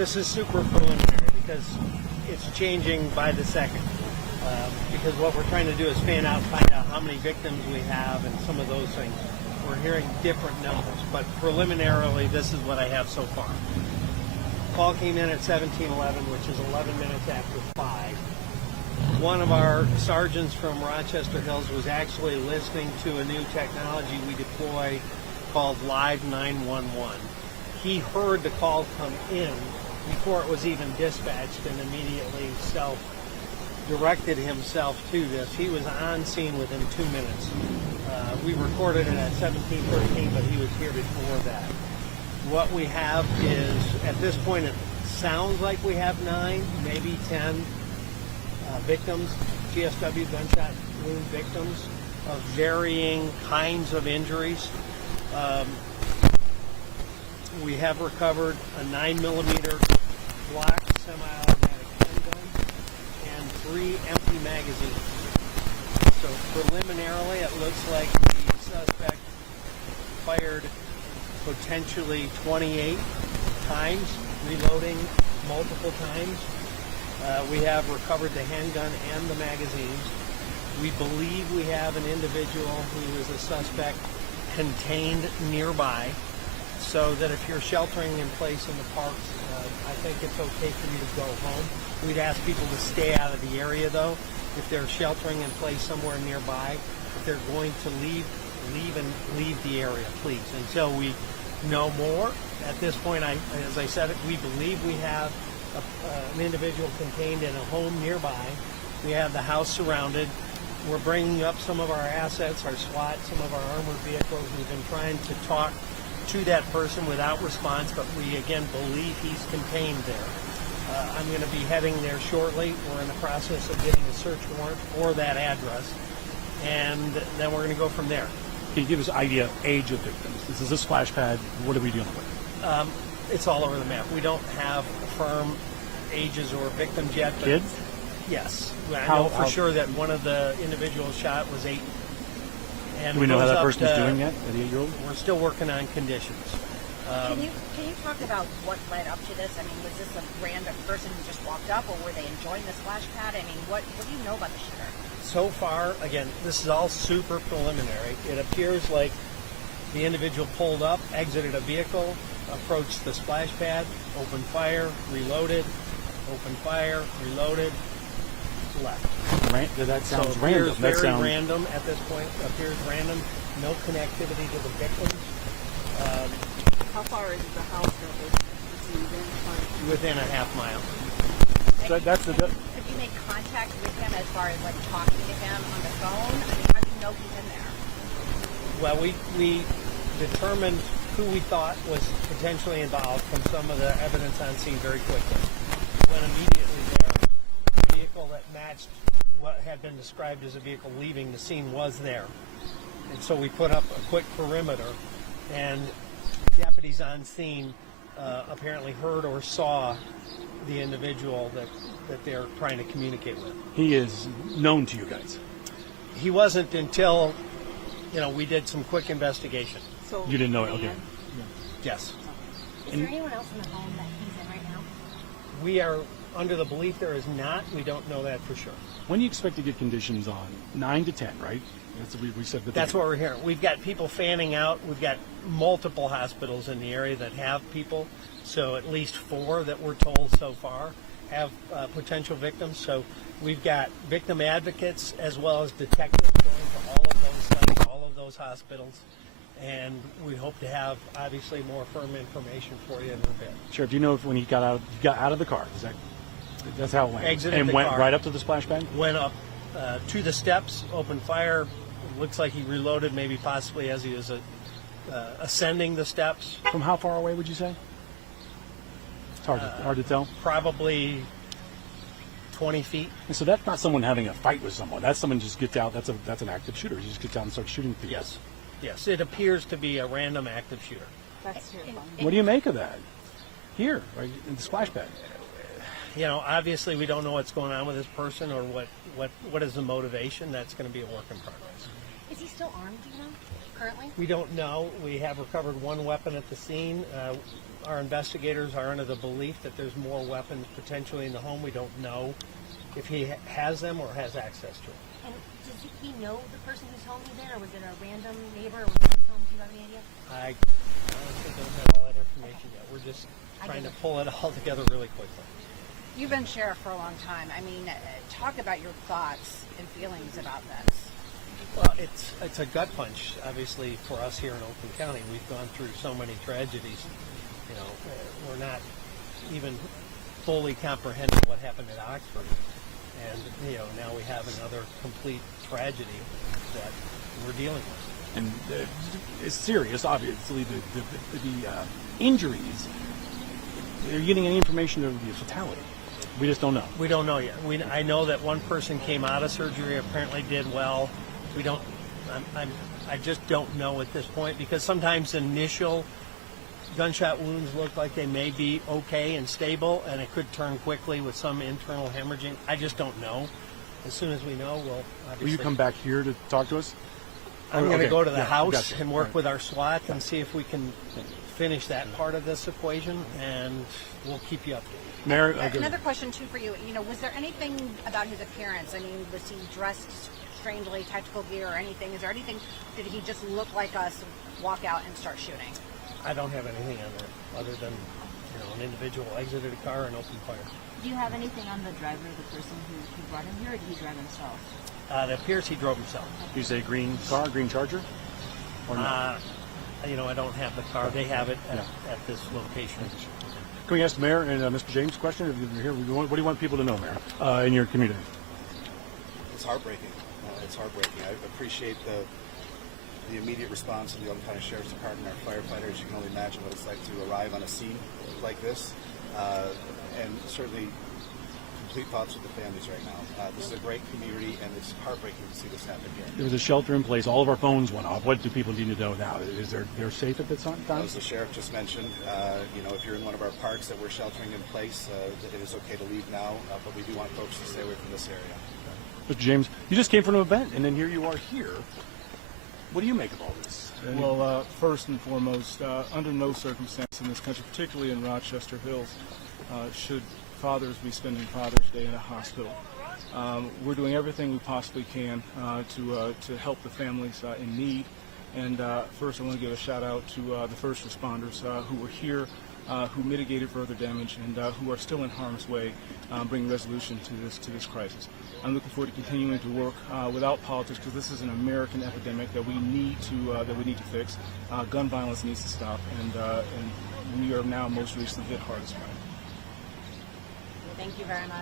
This is super preliminary because it's changing by the second. Because what we're trying to do is find out how many victims we have and some of those things. We're hearing different numbers, but preliminarily, this is what I have so far. Call came in at 17:11, which is 11 minutes after 5. One of our sergeants from Rochester Hills was actually listening to a new technology we deploy called Live 911. He heard the call come in before it was even dispatched and immediately directed himself to this. He was on scene within 2 minutes. We recorded it at 17:13, but he was here before that. What we have is, at this point, it sounds like we have 9, maybe 10 victims, GSW gunshot wound victims of varying kinds of injuries. We have recovered a 9mm Glock semi-automatic handgun and 3 empty magazines. So preliminarily, it looks like the suspect fired potentially 28 times, reloading multiple times. We have recovered the handgun and the magazines. We believe we have an individual who is a suspect contained nearby, so that if you're sheltering in place in the parks, I think it's okay for you to go home. We'd ask people to stay out of the area, though. If they're sheltering in place somewhere nearby, if they're going to leave the area, please. Until we know more. At this point, as I said, we believe we have an individual contained in a home nearby. We have the house surrounded. We're bringing up some of our assets, our SWAT, some of our armored vehicles. We've been trying to talk to that person without response, but we again believe he's contained there. I'm going to be heading there shortly. We're in the process of getting a search warrant for that address, and then we're going to go from there. Can you give us an idea of age of victims? This is a splash pad. What are we dealing with? It's all over the map. We don't have firm ages or victims yet. But kids? Yes. I know for sure that one of the individuals shot was 8. And do we know how that person is doing yet, that 8-year-old? We're still working on conditions. Can you talk about what led up to this? I mean, was this a random person who just walked up, or were they enjoying the splash pad? I mean, what do you know about the shooter? So far, again, this is all super preliminary. It appears like the individual pulled up, exited a vehicle, approached the splash pad, opened fire, reloaded, opened fire, reloaded, left. That sounds so random. Very random at this point. Appears random. No connectivity to the victims. How far is the house that was in? Within a half mile. So that's the. Could you make contact with him as far as like talking to him on the phone? I mean, how do you know he's in there? Well, we determined who we thought was potentially involved from some of the evidence on scene very quickly. Went immediately there. The vehicle that matched what had been described as a vehicle leaving the scene was there. And so we put up a quick perimeter, and deputies on scene apparently heard or saw the individual that they're trying to communicate with. He is known to you guys? He wasn't until, we did some quick investigation. So you didn't know it? Okay. Yes. Is there anyone else in the home that he's in right now? We are under the belief there is not. We don't know that for sure. When do you expect to get conditions on? 9 to 10, right? That's what we said. That's what we're hearing. We've got people fanning out. We've got multiple hospitals in the area that have people. So at least 4 that we're told so far have potential victims. So we've got victim advocates as well as detectives going to all of those sites, all of those hospitals. And we hope to have, obviously, more firm information for you in a bit. Sure. Do you know if when he got out of the car? That's how it went. Exited and the went car, right up to the splash pad? Went up to the steps, opened fire. Looks like he reloaded, maybe possibly as he was ascending the steps. From how far away would you say? It's hard to tell. Probably 20 feet. And so that's not someone having a fight with someone. That's someone just gets out. That's an active shooter. He just gets out and starts shooting people. Yes. It appears to be a random active shooter. That's terrifying. What do you make of that? Here, right in the splash pad. Obviously we don't know what's going on with this person or what is the motivation. That's going to be a work in progress. Is he still armed, do you know? currently? We don't know. We have recovered one weapon at the scene. Our investigators are under the belief that there's more weapons potentially in the home. We don't know if he has them or has access to them. And does he know the person whose home he's in, or was it a random neighbor, or was it his home? Do you have any idea? I honestly don't have all that information yet. We're just trying to pull it all together really quickly. You've been sheriff for a long time. I mean, talk about your thoughts and feelings about this. Well, it's a gut punch, obviously, for us here in Oakland County. We've gone through so many tragedies. You know, we're not even fully comprehending what happened at Oxford. And, you know, now we have another complete tragedy that we're dealing with. And it's serious, obviously. The injuries. Are you getting any information of the fatality? We just don't know. We don't know yet. I know that one person came out of surgery, apparently did well. We don't. I just don't know at this point, because sometimes initial gunshot wounds look like they may be okay and stable, and it could turn quickly with some internal hemorrhaging. I just don't know. As soon as we know, we'll obviously. Will you come back here to talk to us? I'm going to go to the house gotcha. and work Right. with our SWAT and see if we can finish that part of this equation, and we'll keep you updated. Mayor, Another question too for you. You know, was there anything about his appearance? I mean, was he dressed strangely, tactical gear or anything? Is there anything? Did he just look like us, walk out and start shooting? I don't have anything on there other than, you know, an individual exited a car and opened fire. Do you have anything on the driver, the person who brought him here, or did he drive himself? It appears he drove himself. you say green car, green Charger? Or not? You know, I don't have the car. They have it at this location. Can we ask the mayor and Mr. James a question? If you're here, what do you want people to know, Mayor, in your community? It's heartbreaking. It's heartbreaking. I appreciate the immediate response of the Oakland County Sheriff's Department, our firefighters. You can only imagine what it's like to arrive on a scene like this, and certainly complete thoughts with the families right now. This is a great community, and it's heartbreaking to see this happen here. There was a shelter in place. All of our phones went off. What do people need to know now? Is they're safe at this time? As the sheriff just mentioned, you know, if you're in one of our parks that we're sheltering in place, it is okay to leave now, but we do want folks to stay away from this area. Mr. James, you just came from an event, and then here you are here. What do you make of all this? Well, first and foremost, under no circumstance in this country, particularly in Rochester Hills, should fathers be spending Father's Day in a hospital. We're doing everything we possibly can to help the families in need. And first, I want to give a shout out to the first responders who were here, who mitigated further damage, and who are still in harm's way, bringing resolution to this crisis. I'm looking forward to continuing to work without politics, because this is an American epidemic that we need to fix. Gun violence needs to stop, and we are now most recently hit hardest by it. Thank you very much.